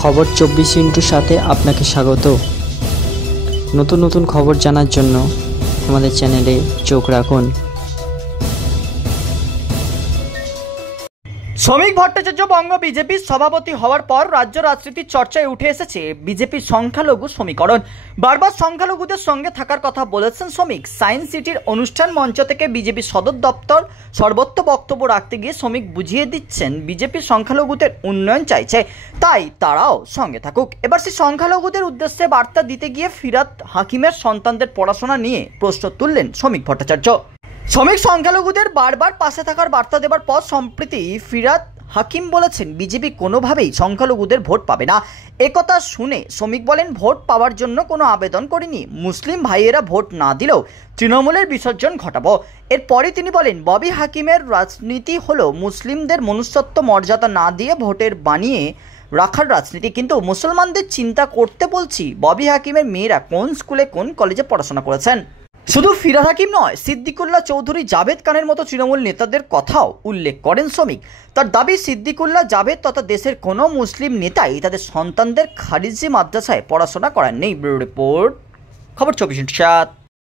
খবর 24 সাথে আপনাকে স্বাগত। নতুন নতুন খবর জানার জন্য আমাদের চ্যানেলে চোখ রাখুন। শ্রমিক ভট্টাচার্য বঙ্গ বিজেপির সভাপতি হওয়ার পর রাজ্য রাজনীতির চর্চায় উঠে এসেছে বিজেপির সংখ্যালঘু সমীকরণ। বারবার সংখ্যালঘুদের সঙ্গে থাকার কথা বলেছেন শ্রমিক। সায়েন্স সিটির অনুষ্ঠান মঞ্চ থেকে বিজেপির সদর দপ্তর সর্বত্র বক্তব্য রাখতে গিয়ে শ্রমিক বুঝিয়ে দিচ্ছেন বিজেপির সংখ্যালঘুদের উন্নয়ন চাইছে, তাই তারাও সঙ্গে থাকুক। এবার সেই সংখ্যালঘুদের উদ্দেশ্যে বার্তা দিতে গিয়ে ফিরাদ হাকিমের সন্তানদের পড়াশোনা নিয়ে প্রশ্ন তুললেন শ্রমিক ভট্টাচার্য। শ্রমিক সংখ্যালঘুদের বারবার পাশে থাকার বার্তা দেওয়ার পর সম্প্রতি ফিরাদ হাকিম বলেছেন বিজেপি কোনোভাবেই সংখ্যালঘুদের ভোট পাবে না। একথা শুনে শ্রমিক বলেন, ভোট পাওয়ার জন্য কোনো আবেদন করিনি, মুসলিম ভাইয়েরা ভোট না দিলেও তৃণমূলের বিসর্জন ঘটাবো। এরপরে তিনি বলেন, ববি হাকিমের রাজনীতি হলো মুসলিমদের মনুষ্যত্ব মর্যাদা না দিয়ে ভোটের বানিয়ে রাখার রাজনীতি, কিন্তু মুসলমানদের চিন্তা করতে বলছি। ববি হাকিমের মেয়েরা কোন স্কুলে কোন কলেজে পড়াশোনা করেছেন? শুধু ফিরাদ হাকিম নয়, সিদ্দিকুল্লাহ চৌধুরী, জাভেদ খানের মতো তৃণমূল নেতাদের কথাও উল্লেখ করেন শ্রমিক। তার দাবি, সিদ্দিকুল্লাহ, জাভেদ তথা দেশের কোনো মুসলিম নেতাই তাদের সন্তানদের খারিজি মাদ্রাসায় পড়াশোনা করাননি। ব্যুরো রিপোর্ট, খবর 24/7।